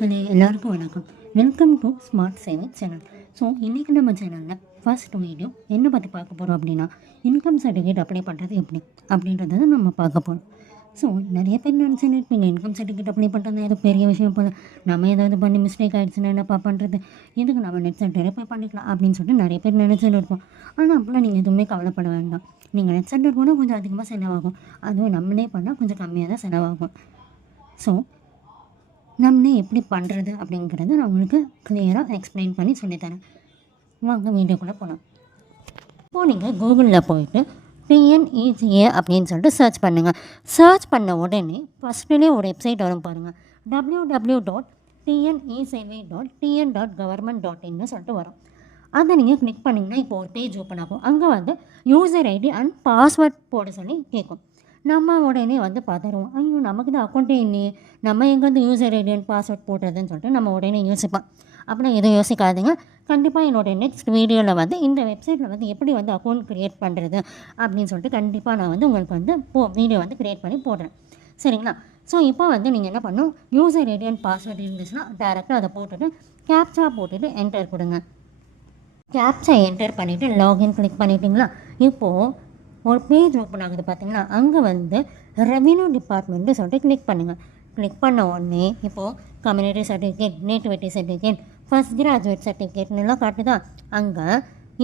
மக்களே எல்லாருக்கும் வணக்கம். Welcome to smart saving channel. So இன்றைக்கி நம்ம சேனலில் ஃபர்ஸ்ட் வீடியோ என்ன பற்றி பார்க்க போகிறோம் அப்படின்னா, இன்கம் சர்டிஃபிகேட் அப்ளை பண்ணுறது எப்படி அப்படின்றத நம்ம பார்க்க போகிறோம். ஸோ நிறைய பேர் நினச்சின்னு இருப்பீங்க, இன்கம் சர்டிஃபிகேட் அப்ளை பண்ணுறது ஏதோ பெரிய விஷயம் போல், நம்ம ஏதாவது பண்ணி மிஸ்டேக் ஆகிடுச்சுன்னா என்னப்பா பண்ணுறது, இதுக்கு நம்ம நெட் சென்டரே போய் பண்ணிக்கலாம் அப்படின்னு சொல்லிட்டு நிறைய பேர் நினச்சின்னு இருப்போம். ஆனால் அப்படிலாம் நீங்கள் எதுவுமே கவலைப்பட வேண்டாம். நீங்கள் நெட் சென்டர் போனால் கொஞ்சம் அதிகமாக செலவாகும், அதுவும் நம்மளே பண்ணால் கொஞ்சம் கம்மியாக தான் செலவாகும். ஸோ நம்மளே எப்படி பண்ணுறது அப்படிங்கிறத நான் உங்களுக்கு கிளியராக எக்ஸ்பிளைன் பண்ணி சொல்லித்தரேன். வாங்க வீடியோக்குள்ளே போகலாம். இப்போது நீங்கள் கூகுளில் போயிட்டு டிஎன்இசிஏ அப்படின்னு சொல்லிட்டு சர்ச் பண்ணுங்கள். சர்ச் பண்ண உடனே ஃபஸ்ட்டுலேயே ஒரு வெப்சைட் வரும் பாருங்கள், www.tnecv.tn.government.in சொல்லிட்டு வரும். அதை நீங்கள் கிளிக் பண்ணிங்கன்னா இப்போ ஒரு பேஜ் ஓப்பன் ஆகும். அங்கே வந்து யூசர் ஐடி அண்ட் பாஸ்வேர்ட் போட சொல்லி கேட்கும். நம்ம உடனே வந்து பார்த்துருவோம், ஐயோ நமக்கு தான் அக்கௌண்ட்டே இல்லையே, நம்ம எங்கேருந்து யூசர் ஐடி அண்ட் பாஸ்வேர்ட் போடுறதுன்னு சொல்லிட்டு நம்ம உடனே யோசிப்போம். அப்படின்னா எதுவும் யோசிக்காதீங்க. கண்டிப்பாக என்னோடய நெக்ஸ்ட் வீடியோவில் வந்து இந்த வெப்சைட்டில் வந்து எப்படி வந்து அக்கௌண்ட் க்ரியேட் பண்ணுறது அப்படின்னு சொல்லிட்டு கண்டிப்பாக நான் வந்து உங்களுக்கு வந்து வீடியோ வந்து க்ரியேட் பண்ணி போடுறேன், சரிங்களா? ஸோ இப்போ வந்து நீங்கள் என்ன பண்ணணும், யூசர் ஐடி அண்ட் பாஸ்வேர்ட் இருந்துச்சுன்னா டேரெக்டாக அதை போட்டுட்டு கேப்சா போட்டுட்டு என்டர் கொடுங்க. கேப்சா என்டர் பண்ணிவிட்டு லாகின் கிளிக் பண்ணிட்டீங்களா? இப்போது ஒரு பேஜ் ஓப்பன் ஆகுது பார்த்தீங்கன்னா, அங்கே வந்து ரெவென்யூ டிபார்ட்மெண்ட்டு சொல்லிட்டு கிளிக் பண்ணுங்கள். கிளிக் பண்ண உடனே இப்போது community certificate, nativity certificate, first graduate சர்டிஃபிகேட்னுலாம் காட்டுதா, அங்கே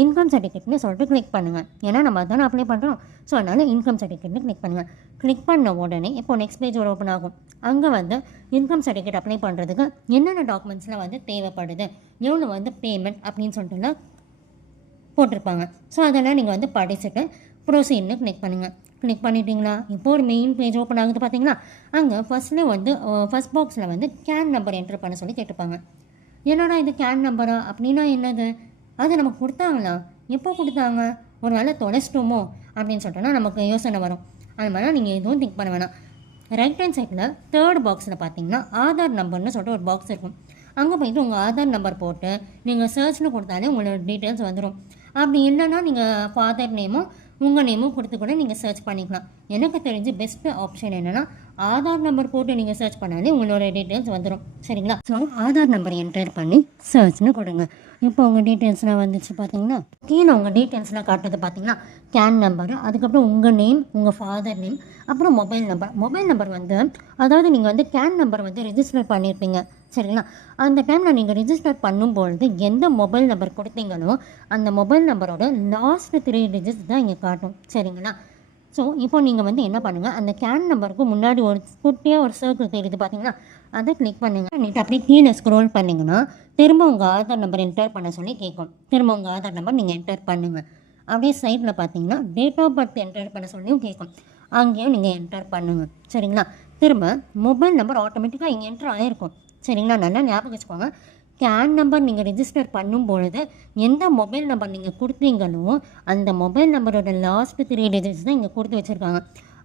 இன்கம் சர்டிஃபிகேட்னு சொல்லிட்டு கிளிக் பண்ணுங்கள். ஏன்னா நம்ம அதானே அப்ளை பண்ணுறோம். ஸோ அதனால் இன்கம் சர்டிஃபிகேட்னு கிளிக் பண்ணுங்கள். கிளிக் பண்ண உடனே இப்போது நெக்ஸ்ட் பேஜ் ஒரு ஓப்பன் ஆகும். அங்கே வந்து இன்கம் சர்டிஃபிகேட் அப்ளை பண்ணுறதுக்கு என்னென்ன டாக்குமெண்ட்ஸ்லாம் வந்து தேவைப்படுது, எவ்வளோ வந்து பேமெண்ட் அப்படின்னு சொல்லிட்டுலாம் போட்டிருப்பாங்க. ஸோ அதெல்லாம் நீங்கள் வந்து படிச்சுட்டு ப்ரொசீட்னு கிளிக் பண்ணுங்கள். கிளிக் பண்ணிட்டீங்களா? இப்போ ஒரு மெயின் பேஜ் ஓப்பன் ஆகுது பார்த்தீங்களா? அங்கே ஃபஸ்ட்டில் வந்து ஃபஸ்ட் பாக்ஸில் வந்து கேன் நம்பர் என்ட்ரு பண்ண சொல்லி கேட்டுப்பாங்க. என்னடா இது கேன் நம்பரா அப்படின்னா என்னது, அது நமக்கு கொடுத்தாங்களா, எப்போ கொடுத்தாங்க, ஒரு வேளை தொலைச்சிட்டோமோ அப்படின்னு சொல்லிட்டோன்னா நமக்கு யோசனை வரும். அது மாதிரிலாம் நீங்கள் எதுவும் திங்க் பண்ண வேணாம். ரைட் ஹேண்ட் சைடில் தேர்ட் பாக்ஸில் பார்த்தீங்கன்னா ஆதார் நம்பர்னு சொல்லிட்டு ஒரு பாக்ஸ் இருக்கும். அங்கே போய்ட்டு உங்கள் ஆதார் நம்பர் போட்டு நீங்கள் சர்ச்னு கொடுத்தாலே உங்களோட டீட்டெயில்ஸ் வந்துடும். அப்படி இல்லைன்னா நீங்கள் ஃபாதர் நேமும் உங்கள் நேமும் கொடுத்து கூட நீங்கள் சர்ச் பண்ணிக்கலாம். எனக்கு தெரிஞ்சு பெஸ்ட்டு ஆப்ஷன் என்னென்னா ஆதார் நம்பர் போட்டு நீங்கள் சர்ச் பண்ணாலே உங்களோட டீட்டெயில்ஸ் வந்துடும், சரிங்களா? ஸோ ஆதார் நம்பர் என்டர் பண்ணி சர்ச்னு கொடுங்க. இப்போ உங்கள் டீட்டெயில்ஸ்லாம் வந்துச்சு பார்த்தீங்கன்னா, கீழே உங்கள் டீட்டெயில்ஸ்லாம் காட்டுறது பார்த்தீங்கன்னா கேன் நம்பரு, அதுக்கப்புறம் உங்கள் நேம், உங்கள் ஃபாதர் நேம், அப்புறம் மொபைல் நம்பர் வந்து அதாவது நீங்கள் வந்து கேன் நம்பர் வந்து ரிஜிஸ்டர் பண்ணியிருப்பீங்க, சரிங்களா? அந்த டைமில் நீங்கள் ரிஜிஸ்டர் பண்ணும்பொழுது எந்த மொபைல் நம்பர் கொடுத்தீங்களோ அந்த மொபைல் நம்பரோட லாஸ்ட் 3 டிஜிட்ஸ் தான் இங்கே காட்டும், சரிங்களா? ஸோ இப்போ நீங்கள் வந்து என்ன பண்ணுங்கள், அந்த கேன் நம்பருக்கு முன்னாடி ஒரு குட்டியாக ஒரு சர்க்கிள் தெரியுது பார்த்தீங்கன்னா, அதை கிளிக் பண்ணுங்கள். பண்ணிவிட்டு அப்படியே கீழே ஸ்க்ரோல் பண்ணிங்கன்னா திரும்ப உங்கள் ஆதார் நம்பர் என்டர் பண்ண சொல்லி கேட்கும். திரும்ப உங்கள் ஆதார் நம்பர் நீங்கள் என்டர் பண்ணுங்கள். அப்படியே சைடில் பார்த்தீங்கன்னா டேட் ஆஃப் பர்த் என்டர் பண்ண சொல்லியும் கேட்கும். அங்கேயும் நீங்கள் என்டர் பண்ணுங்கள், சரிங்களா? திரும்ப மொபைல் நம்பர் ஆட்டோமேட்டிக்காக இங்கே என்டர் ஆகிருக்கும், சரிங்களா? நல்லா ஞாபகம் வச்சுக்கோங்க. கேன் நம்பர் நீங்கள் ரிஜிஸ்டர் பண்ணும்பொழுது எந்த மொபைல் நம்பர் நீங்கள் கொடுத்தீங்களோ அந்த மொபைல் நம்பரோட லாஸ்ட் 3 டிஜிட்ஸ் தான் இங்கே கொடுத்து வச்சுருக்காங்க.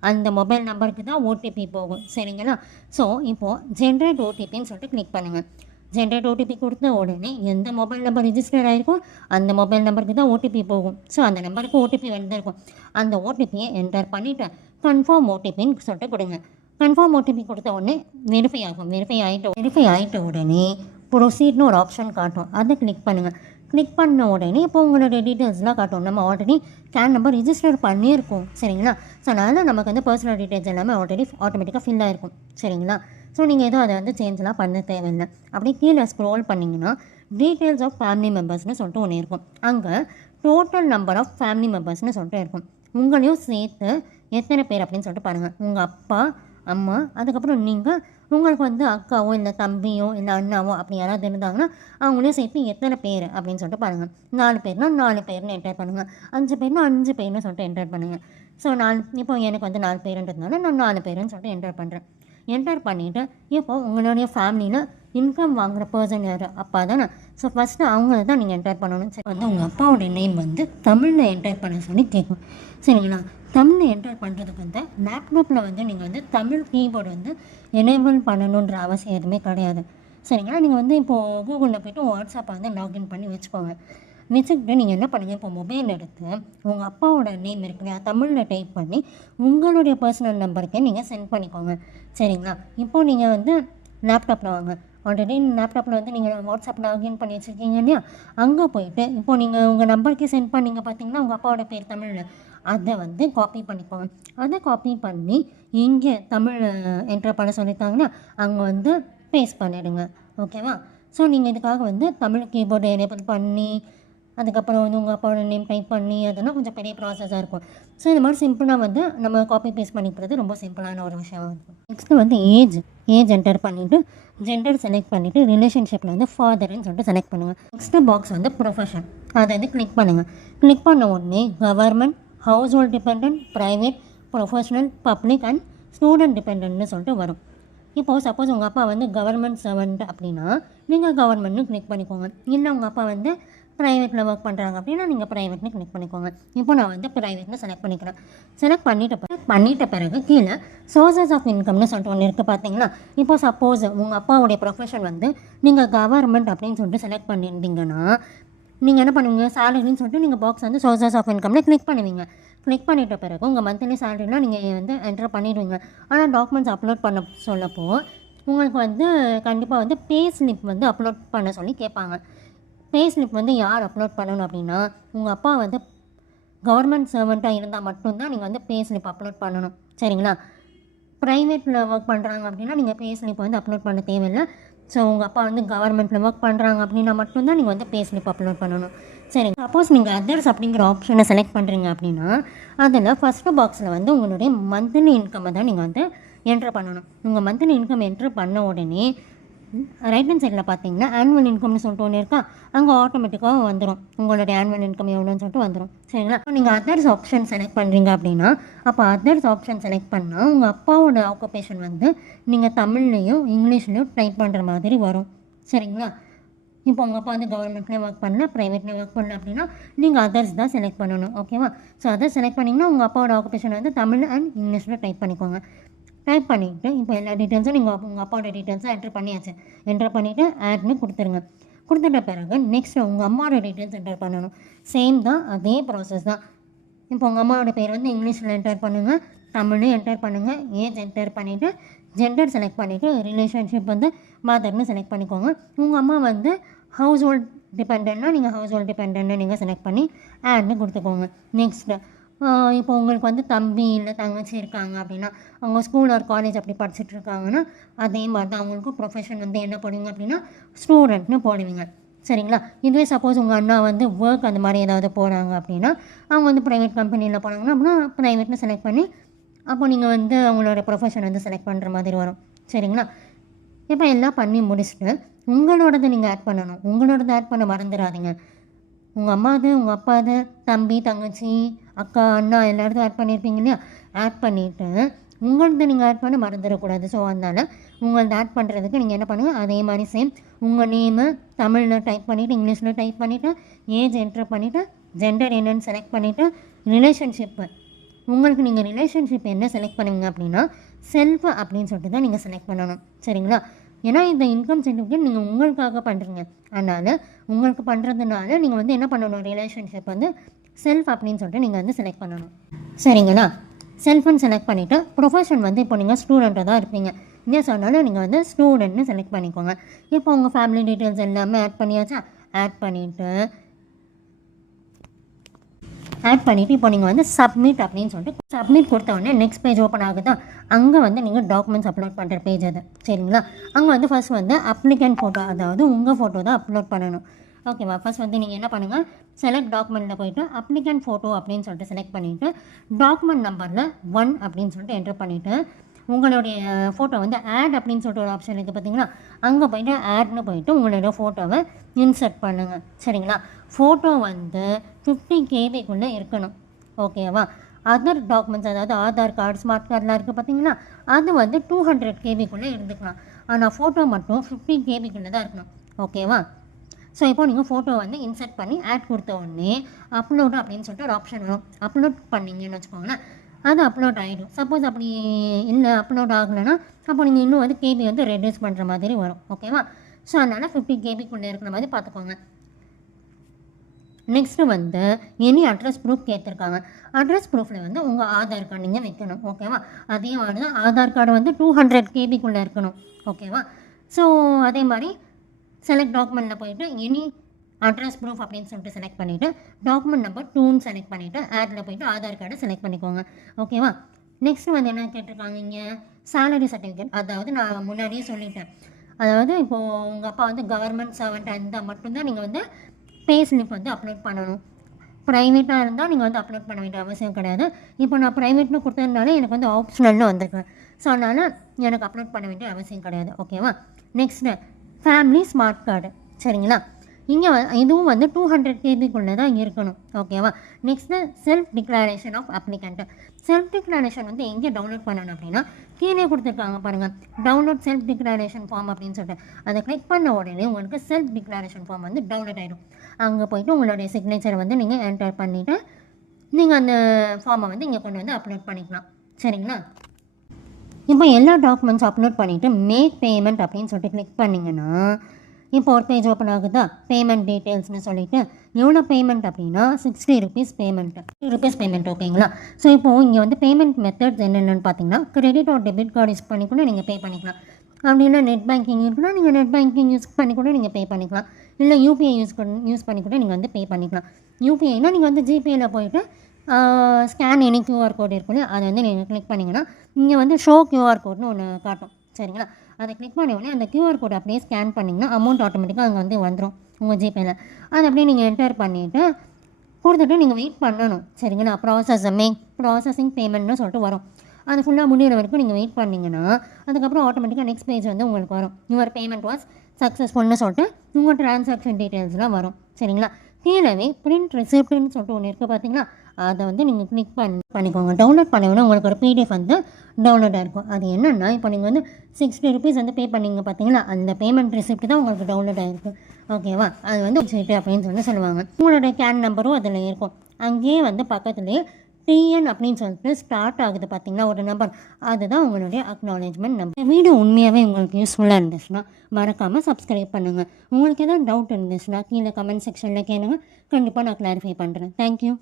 அந்த மொபைல் நம்பருக்கு தான் ஓடிபி போகும், சரிங்களா? ஸோ இப்போது ஜென்ரேட் ஓடிபின்னு சொல்லிட்டு கிளிக் பண்ணுங்கள். ஜென்ரேட் ஓடிபி கொடுத்த உடனே எந்த மொபைல் நம்பர் ரிஜிஸ்டர் ஆகிருக்கோ அந்த மொபைல் நம்பருக்கு தான் ஓடிபி போகும். ஸோ அந்த நம்பருக்கு ஓடிபி வந்திருக்கும். அந்த ஓடிபியை என்டர் பண்ணிவிட்டு கன்ஃபார்ம் ஓடிபின்னு சொல்லிட்டு கொடுங்க. கன்ஃபார்ம் ஓடிபி கொடுத்த உடனே வெரிஃபை ஆகும். வெரிஃபை ஆகிட்ட உடனே ப்ரொசீட்னு ஒரு ஆப்ஷன் காட்டும். அதை கிளிக் பண்ணுங்கள். கிளிக் பண்ண உடனே இப்போ உங்களோட டீட்டெயில்ஸ்லாம் காட்டும். நம்ம ஆல்ரெடி கேன் நம்பர் ரிஜிஸ்டர் பண்ணியிருக்கோம், சரிங்களா? ஸோ அதனால் நமக்கு வந்து பர்சனல் டீட்டெயில்ஸ் எல்லாமே ஆல்ரெடி ஆட்டோமேட்டிக்காக ஃபில் ஆகிருக்கும், சரிங்களா? ஸோ நீங்கள் எதுவும் அதை வந்து சேஞ்செலாம் பண்ண தேவையில்லை. அப்படியே கீழே ஸ்க்ரோல் பண்ணிங்கன்னா டீட்டெயில்ஸ் ஆஃப் ஃபேமிலி மெம்பர்ஸ்னு சொல்லிட்டு ஒன்று இருக்கும். அங்கே டோட்டல் நம்பர் ஆஃப் ஃபேமிலி மெம்பர்ஸ்னு சொல்லிட்டு இருக்கும். உங்களையும் சேர்த்து எத்தனை பேர் அப்படின்னு சொல்லிட்டு பாருங்கள். உங்கள் அப்பா, அம்மா, அதுக்கப்புறம் நீங்கள், உங்களுக்கு வந்து அக்காவோ இல்லை தம்பியோ இல்லை அண்ணாவோ அப்படி யாராவது இருந்தாங்கன்னா அவங்களையும் சேர்த்து எத்தனை பேர் அப்படின்னு சொல்லிட்டு பாருங்கள். 4 பேர்னால் 4 பேர்னு என்டர் பண்ணுங்கள். 5 பேர்னால் 5 பேர்னு சொல்லிட்டு என்டர் பண்ணுங்கள். ஸோ இப்போ எனக்கு வந்து 4 பேருன்றதுனால நான் 4 பேருன்னு சொல்லிட்டு என்டர் பண்ணுறேன். என்டர் பண்ணிவிட்டு இப்போது உங்களுடைய ஃபேமிலியில் இன்கம் வாங்குகிற பர்சன் யார், அப்பா தானே. ஸோ ஃபஸ்ட்டு அவங்கள தான் நீங்கள் என்டர் பண்ணணும். சரி, வந்து உங்கள் அப்பாவோடைய நேம் வந்து தமிழில் என்டர் பண்ண சொல்லி கேட்கும், சரிங்களா? தமிழ் என்டர் பண்ணுறதுக்கு வந்து லேப்டாப்பில் வந்து நீங்கள் வந்து தமிழ் கீபோர்டு வந்து எனேபிள் பண்ணணுன்ற அவசியம் எதுவுமே கிடையாது, சரிங்களா? நீங்கள் வந்து இப்போது கூகுளில் போய்ட்டு வாட்ஸ்அப்பை வந்து லாகின் பண்ணி வச்சுக்கோங்க. வச்சுக்கிட்டு நீங்கள் என்ன பண்ணுங்கள், இப்போ மொபைல் எடுத்து உங்கள் அப்பாவோட நேம் இருக்கு இல்லையா, தமிழில் டைப் பண்ணி உங்களுடைய பர்சனல் நம்பருக்கே நீங்கள் சென்ட் பண்ணிக்கோங்க, சரிங்களா? இப்போது நீங்கள் வந்து லேப்டாப்பில் வாங்க. ஆல்ரெடி லேப்டாப்பில் வந்து நீங்கள் வாட்ஸ்அப் லாகின் பண்ணி வச்சுருக்கீங்க இல்லையா, அங்கே போயிட்டு இப்போ நீங்கள் உங்கள் நம்பருக்கே சென்ட் பண்ணீங்க பார்த்தீங்கன்னா உங்கள் அப்பாவோட பேர் தமிழில், அதை வந்து காப்பி பண்ணிக்கோங்க. அதை காப்பி பண்ணி இங்கே தமிழ் என்ட்ரு பண்ண சொல்லியிருக்காங்கன்னா அங்கே வந்து பேஸ்ட் பண்ணிவிடுங்க. ஓகேவா? ஸோ நீங்கள் இதுக்காக வந்து தமிழ் கீபோர்டு எனேபிள் பண்ணி அதுக்கப்புறம் வந்து உங்கள் அப்பாவோட நேம் டைப் பண்ணி அதெல்லாம் கொஞ்சம் பெரிய ப்ராசஸாக இருக்கும். ஸோ இந்த மாதிரி சிம்பிளாக வந்து நம்ம காப்பி பேஸ்ட் பண்ணிக்கிறது ரொம்ப சிம்பிளான ஒரு விஷயம் இருக்கும். நெக்ஸ்ட்டு வந்து ஏஜ் என்டர் பண்ணிவிட்டு ஜெண்டர் செலக்ட் பண்ணிவிட்டு ரிலேஷன்ஷிப்பில் வந்து ஃபாதர்னு சொல்லிட்டு செலக்ட் பண்ணுங்கள். நெக்ஸ்ட்டு பாக்ஸ் வந்து ப்ரொஃபஷன், அதை வந்து கிளிக் பண்ணுங்கள். கிளிக் பண்ண உடனே government, household depend, private, professional, public and student டிபெண்ட்னு சொல்லிட்டு வரும். இப்போது சப்போஸ் உங்கள் அப்பா வந்து கவர்மெண்ட் சர்வெண்ட் அப்படின்னா நீங்கள் கவர்மெண்ட்னு கிளிக் பண்ணிக்கோங்க. இல்லை உங்கள் அப்பா வந்து ப்ரைவேட்டில் ஒர்க் பண்ணுறாங்க அப்படின்னா நீங்கள் ப்ரைவேட்னு கிளிக் பண்ணிக்கோங்க. இப்போ நான் வந்து ப்ரைவேட்னு செலக்ட் பண்ணிக்கிறேன். செலக்ட் பண்ணிட்ட பிறகு கீழே சோர்சஸ் ஆஃப் இன்கம்னு சொல்லிட்டு ஒன்று இருக்குது பார்த்தீங்களா. இப்போ சப்போஸ் உங்கள் அப்பாவுடைய ப்ரொஃபஷன் வந்து நீங்கள் கவர்மெண்ட் அப்படின்னு சொல்லிட்டு செலக்ட் பண்ணியிருந்தீங்கன்னா நீங்கள் என்ன பண்ணுவீங்க, சேலரின்னு சொல்லிட்டு நீங்கள் பாக்ஸ் வந்து சோர்சஸ் ஆஃப் இன்கம்னு கிளிக் பண்ணுவீங்க. கிளிக் பண்ணிட்ட பிறகு உங்கள் மந்த்லி சேலரிலாம் நீங்கள் வந்து என்டர் பண்ணிடுவீங்க. ஆனால் டாக்குமெண்ட்ஸ் அப்லோட் பண்ண சொல்லப்போ உங்களுக்கு வந்து கண்டிப்பாக வந்து பே ஸ்லிப் வந்து அப்லோட் பண்ண சொல்லி கேட்பாங்க. பே ஸ்லிப் வந்து யார் அப்லோட் பண்ணணும் அப்படின்னா உங்கள் அப்பா வந்து கவர்மெண்ட் சர்வெண்ட்டாக இருந்தால் மட்டும்தான் நீங்கள் வந்து பே ஸ்லிப் அப்லோட் பண்ணணும். சரிங்களா? ப்ரைவேட்டில் ஒர்க் பண்ணுறாங்க அப்படின்னா நீங்கள் பே ஸ்லிப் வந்து அப்லோட் பண்ண தேவையில்லை. ஸோ உங்கள் அப்பா வந்து கவர்மெண்ட்டில் ஒர்க் பண்ணுறாங்க அப்படின்னா மட்டும்தான் நீங்கள் வந்து பே ஸ்லிப் அப்லோட் பண்ணணும். சரிங்க. சப்போஸ் நீங்கள் அதர்ஸ் அப்படிங்கிற ஆப்ஷனை செலக்ட் பண்ணுறீங்க அப்படின்னா அதில் ஃபஸ்ட்டு பாக்ஸில் வந்து உங்களுடைய மந்த்லி இன்கம்மை தான் நீங்கள் வந்து என்ட்ரு பண்ணணும். உங்கள் மந்த்லி இன்கம் என்ட்ரு பண்ண உடனே ரைட் ஹேண்ட் சைடில் பார்த்தீங்கன்னா ஆனுவல் இன்கம்னு சொல்லிட்டு ஒன்று இருக்கா, அங்கே ஆட்டோமேட்டிக்காக வந்துடும் உங்களுடைய ஆனுவல் இன்கம் எவ்வளோன்னு சொல்லிட்டு வந்துடும். சரிங்களா? நீங்கள் அதர்ஸ் ஆப்ஷன் செலக்ட் பண்ணுறீங்க அப்படின்னா அப்போ அதர்ஸ் ஆப்ஷன் செலக்ட் பண்ணால் உங்கள் அப்பாவோட ஆக்குபேஷன் வந்து நீங்கள் தமிழ்லேயும் இங்கிலீஷ்லேயும் டைப் பண்ணுற மாதிரி வரும். சரிங்களா? இப்போ உங்கள் அப்பா வந்து கவர்மெண்ட்லேயும் ஒர்க் பண்ணல, ப்ரைவேட்லேயும் ஒர்க் பண்ணல அப்படின்னா நீங்கள் அதர்ஸ் தான் செலக்ட் பண்ணணும். ஓகேவா? ஸோ அதர்ஸ் செலக்ட் பண்ணிங்கன்னா உங்கள் அப்பாவோட ஆக்குபேஷன் வந்து தமிழ் அண்ட் இங்கிலீஷில் டைப் பண்ணிக்கோங்க. டைப் பண்ணிவிட்டு இப்போ எல்லா டீட்டெயில்ஸும் நீங்கள் உங்கள் அப்பாவோட டீட்டெயில்ஸும் என்ட்ரு பண்ணியாச்சு. என்ட்ரு பண்ணிவிட்டு ஆட்னு கொடுத்துருங்க. கொடுத்துட்ட பிறகு நெக்ஸ்ட்டு உங்கள் அம்மாவோட டீட்டெயில்ஸ் என்டர் பண்ணணும். சேம் தான், அதே ப்ராசஸ் தான். இப்போ உங்கள் அம்மாவோட பேர் வந்து இங்கிலீஷில் என்டர் பண்ணுங்கள், தமிழும் என்டர் பண்ணுங்கள், ஏஜ் என்டர் பண்ணிவிட்டு ஜெண்டர் செலக்ட் பண்ணிவிட்டு ரிலேஷன்ஷிப் வந்து மதர்னு செலக்ட் பண்ணிக்கோங்க. உங்கள் அம்மா வந்து ஹவுஸ் ஹோல்ட் டிபெண்ட்னா நீங்கள் ஹவுஸ் ஹோல்ட் டிபெண்ட்னு நீங்கள் செலக்ட் பண்ணி ஆட்னு கொடுத்துக்கோங்க. நெக்ஸ்ட்டு இப்போ உங்களுக்கு வந்து தம்பி இல்லை தங்கச்சி இருக்காங்க அப்படின்னா அவங்க ஸ்கூல் ஒரு காலேஜ் அப்படி படிச்சுட்டு இருக்காங்கன்னா அதே மாதிரி தான் அவங்களுக்கும் ப்ரொஃபஷன் வந்து என்ன போடுவீங்க அப்படின்னா ஸ்டூடெண்ட்னு போடுவீங்க. சரிங்களா? இதுவே சப்போஸ் உங்கள் அண்ணா வந்து ஒர்க் அந்த மாதிரி ஏதாவது போகிறாங்க அப்படின்னா அவங்க வந்து ப்ரைவேட் கம்பெனியில் போனாங்கன்னா அப்படின்னா ப்ரைவேட்னு செலக்ட் பண்ணி அப்போ நீங்கள் வந்து அவங்களோட ப்ரொஃபஷன் வந்து செலக்ட் பண்ணுற மாதிரி வரும். சரிங்களா? இப்போ எல்லாம் பண்ணி முடிச்சுட்டு உங்களோடதை நீங்கள் ஆட் பண்ணணும். உங்களோடதை ஆட் பண்ண மறந்துடாதீங்க. உங்கள் அம்மாது, உங்கள் அப்பாது, தம்பி, தங்கச்சி, அக்கா, அண்ணா எல்லாத்தையும் ஆட் பண்ணியிருப்பீங்க இல்லையா? ஆட் பண்ணிவிட்டு உங்களது நீங்கள் ஆட் பண்ண மறந்துடக்கூடாது. ஸோ அதனால் உங்களது ஆட் பண்ணுறதுக்கு நீங்கள் என்ன பண்ணுங்கள், அதே மாதிரி சேம் உங்கள் நேமு தமிழில் டைப் பண்ணிவிட்டு இங்கிலீஷில் டைப் பண்ணிவிட்டு ஏஜ் என்ட்ரு பண்ணிவிட்டு ஜெண்டர் என்னன்னு செலக்ட் பண்ணிவிட்டு ரிலேஷன்ஷிப்பு உங்களுக்கு நீங்கள் ரிலேஷன்ஷிப் என்ன செலக்ட் பண்ணுவீங்க அப்படின்னா செல்ஃப் அப்படின்னு சொல்லிட்டு தான் நீங்கள் செலக்ட் பண்ணணும். சரிங்களா? ஏன்னா இந்த இன்கம் சர்டிஃபிகேட் நீங்கள் உங்களுக்காக பண்ணுறீங்க. அதனால் உங்களுக்கு பண்ணுறதுனால நீங்கள் வந்து என்ன பண்ணணும், ரிலேஷன்ஷிப் வந்து செல்ஃப் அப்படின்னு சொல்லிட்டு நீங்கள் வந்து செலக்ட் பண்ணணும். சரிங்களா? செல்ஃப்னு செலக்ட் பண்ணிவிட்டு ப்ரொஃபஷன் வந்து இப்போ நீங்கள் ஸ்டூடெண்ட்டாக தான் இருப்பீங்க. என்ன சொன்னாலும் நீங்கள் வந்து ஸ்டூடெண்ட்னு செலக்ட் பண்ணிக்கோங்க. இப்போ உங்கள் ஃபேமிலி டீட்டெயில்ஸ் எல்லாமே ஆட் பண்ணியாச்சா? ஆட் பண்ணிவிட்டு இப்போ நீங்கள் வந்து சப்மிட் அப்படின்னு சொல்லிட்டு சப்மிட் கொடுத்த உடனே நெக்ஸ்ட் பேஜ் ஓப்பன் ஆகுதா? அங்கே வந்து நீங்கள் டாக்குமெண்ட்ஸ் அப்லோட் பண்ணுற பேஜ் அது. சரிங்களா? அங்கே வந்து ஃபர்ஸ்ட் வந்து அப்ளிகண்ட் ஃபோட்டோ, அதாவது உங்கள் ஃபோட்டோ தான் அப்லோட் பண்ணணும். ஓகேவா? ஃபர்ஸ்ட் வந்து நீங்கள் என்ன பண்ணுங்கள், செலக்ட் டாக்குமெண்ட்டில் போய்ட்டு அப்ளிகண்ட் ஃபோட்டோ அப்படின்னு சொல்லிட்டு செலக்ட் பண்ணிவிட்டு டாக்குமெண்ட் நம்பரில் 1 அப்படின்னு சொல்லிட்டு என்ட்ரு பண்ணிவிட்டு உங்களுடைய ஃபோட்டோ வந்து ஆட் அப்படின்னு சொல்லிட்டு ஒரு ஆப்ஷன் இருக்குது பார்த்தீங்களா? அங்கே போய்ட்டு ஆட்னு போய்ட்டு உங்களுடைய ஃபோட்டோவை இன்சர்ட் பண்ணுங்கள். சரிங்களா? ஃபோட்டோ வந்து 50 KB இருக்கணும். ஓகேவா? அதர் டாக்குமெண்ட்ஸ் அதாவது ஆதார் கார்டு, ஸ்மார்ட் கார்டெலாம் இருக்குது பார்த்தீங்களா? அது வந்து 200 KB இருந்துக்கலாம். ஆனால் ஃபோட்டோ மட்டும் 50 KB தான் இருக்கணும். ஓகேவா? ஸோ இப்போ நீங்கள் ஃபோட்டோ வந்து இன்சர்ட் பண்ணி ஆட் கொடுத்த உடனே அப்லோடு அப்படின்னு சொல்லிட்டு ஒரு ஆப்ஷன் வரும். அப்லோட் பண்ணிங்கன்னு வச்சுக்கோங்களேன், அது அப்லோட் ஆகிடும். சப்போஸ் அப்படி இல்லை அப்லோட் ஆகலைன்னா அப்போ நீங்கள் இன்னும் வந்து கேபி வந்து ரெடியூஸ் பண்ணுற மாதிரி வரும். ஓகேவா? ஸோ அதனால் 50 KB இருக்கிற மாதிரி பார்த்துக்கோங்க. நெக்ஸ்ட்டு வந்து எனி அட்ரஸ் ப்ரூஃப் கேட்டிருக்காங்க. அட்ரஸ் ப்ரூஃபில் வந்து உங்கள் ஆதார் கார்டு நீங்கள் வைக்கணும். ஓகேவா? அதே மாதிரி தான் ஆதார் கார்டு வந்து 200 KB இருக்கணும். ஓகேவா? ஸோ அதே மாதிரி செலக்ட் டாக்குமெண்ட்டில் போயிட்டு எனி அட்ரஸ் ப்ரூஃப் அப்படின்னு சொல்லிட்டு செலக்ட் பண்ணிவிட்டு டாக்குமெண்ட் நம்பர் 2ன்னு செலக்ட் பண்ணிவிட்டு ஆடில் போய்ட்டு ஆதார் கார்டை செலக்ட் பண்ணிக்கோங்க. ஓகேவா? நெக்ஸ்ட்டு வந்து என்ன கேட்டிருக்காங்க இங்கே, சேலரி சர்டிஃபிகேட். அதாவது நான் முன்னாடியே சொல்லிட்டேன், அதாவது இப்போது உங்கள் அப்பா வந்து கவர்மெண்ட் சர்வெண்ட் இருந்தால் மட்டும்தான் நீங்கள் வந்து பே ஸ்லிப் வந்து அப்லோட் பண்ணணும். ப்ரைவேட்டாக இருந்தால் நீங்கள் வந்து அப்லோட் பண்ண வேண்டிய அவசியம் கிடையாது. இப்போ நான் ப்ரைவேட்னு கொடுத்ததுனால எனக்கு வந்து ஆப்ஷனல்னு வந்திருக்கேன். ஸோ அதனால் எனக்கு அப்லோட் பண்ண வேண்டிய அவசியம் கிடையாது. ஓகேவா? Next family smart card. சரிங்களா? இங்கே இதுவும் வந்து 200 கேபிக்குள்ளே தான் இருக்கணும். ஓகேவா? Next self declaration of applicant. Self declaration வந்து எங்கே டவுன்லோட் பண்ணணும் அப்படின்னா, கீழே கொடுத்துருக்காங்க பாருங்கள், டவுன்லோட் செல்ஃப் டிக்ளரேஷன் ஃபார்ம் அப்படின்னு சொல்லிட்டு அதை கிளிக் பண்ண உடனே உங்களுக்கு செல்ஃப் டிக்ளரேஷன் ஃபார்ம் வந்து டவுன்லோட் ஆகிடும். அங்கே போய்ட்டு உங்களுடைய சிக்னேச்சரை வந்து நீங்கள் என்டர் பண்ணிவிட்டு நீங்கள் அந்த ஃபார்மை வந்து இங்கே கொண்டு வந்து அப்லோட் பண்ணிக்கலாம். சரிங்களா? இப்போ எல்லா டாக்குமெண்ட்ஸ் அப்லோட் பண்ணிவிட்டு மேக் பேமெண்ட் அப்படின்னு சொல்லிட்டு கிளிக் பண்ணிங்கன்னா இப்போ ஒரு பேஜ் ஓப்பன் ஆகுதா, பேமெண்ட் டீட்டெயில்ஸ்னு சொல்லிவிட்டு எவ்வளோ பேமெண்ட் அப்படின்னா 60 ருபீஸ் பேமெண்ட்டு, 60 ருபீஸ் பேமெண்ட். ஓகேங்களா? ஸோ இப்போது இங்கே வந்து பேமெண்ட் மெத்தட்ஸ் என்னென்னு பார்த்தீங்கன்னா, credit R debit card use பண்ணி கூட நீங்கள் பே பண்ணிக்கலாம். அப்படின்னா நெட் பேங்கிங் இருக்குன்னா நீங்கள் நெட் பேங்கிங் யூஸ் பண்ணி கூட நீங்கள் பே பண்ணிக்கலாம். இல்லை யூபிஐ யூஸ் பண்ணி கூட நீங்கள் வந்து பே பண்ணிக்கலாம். யூபிஐனால் நீங்கள் வந்து ஜிபேயில் போய்ட்டு ஸ்கேன் எனி கியூஆர் கோடு இருக்குல்ல, அதை வந்து நீங்கள் கிளிக் பண்ணிங்கன்னா இங்கே வந்து ஷோ கியூஆர் கோட்னு ஒன்று காட்டும். சரிங்களா? அதை கிளிக் பண்ண உடனே அந்த கியூஆர் கோட் அப்படியே ஸ்கேன் பண்ணிங்கன்னா அமௌண்ட் ஆட்டோமேட்டிக்காக அங்கே வந்து வந்துடும் உங்கள் ஜிபேயில். அதை அப்படியே நீங்கள் என்டர் பண்ணிவிட்டு கொடுத்துட்டு நீங்கள் வெயிட் பண்ணணும். சரிங்களா? ப்ராசஸிங் பேமெண்ட்னு சொல்லிட்டு வரும். அது ஃபுல்லாக முடிகிற வரைக்கும் நீங்கள் வெயிட் பண்ணிங்கன்னா அதுக்கப்புறம் ஆட்டோமேட்டிக்காக நெக்ஸ்ட் பேஜ் வந்து உங்களுக்கு வரும். யுவர் பேமெண்ட் வாஸ் சக்ஸஸ்ஃபுல்னு சொல்லிட்டு உங்கள் ட்ரான்சாக்ஷன் டீட்டெயில்ஸ்லாம் வரும். சரிங்களா? கீழவே பிரிண்ட் ரெசிப்ட்னு சொல்லிட்டு ஒன்று இருக்குது பார்த்தீங்களா, அதை வந்து நீங்கள் கிளிக் பண்ணிக்கோங்க. டவுன்லோட் பண்ண உங்களுக்கு ஒரு பிடிஎஃப் வந்து டவுன்லோட் ஆகிருக்கும். அது என்னென்னா, இப்போ நீங்கள் வந்து 60 ருபீஸ் வந்து பே பண்ணிங்க பார்த்தீங்களா, அந்த பேமெண்ட் ரெசிப்ட் தான் உங்களுக்கு டவுன்லோட் ஆகிருக்கு. ஓகேவா? அது வந்து சீட்டு அப்படின்னு சொல்லுவாங்க. உங்களோட கேன் நம்பரும் அதில் இருக்கும். அங்கேயே வந்து பக்கத்துலேயே டிஎன் அப்படின்னு சொல்லிட்டு ஸ்டார்ட் ஆகுது பார்த்தீங்களா ஒரு நம்பர், அதுதான் உங்களுடைய அக்னாலேஜ்மெண்ட் நம்பர். வீடியோ உண்மையாகவே உங்களுக்கு யூஸ்ஃபுல்லாக இருந்துச்சுன்னா மறக்காமல் சப்ஸ்கிரைப் பண்ணுங்கள். உங்களுக்கு எதாவது டவுட் இருந்துச்சுன்னா கீழே கமெண்ட் செக்ஷனில் கேளுங்க, கண்டிப்பாக நான் கிளாரிஃபை பண்ணுறேன். தேங்க்யூ.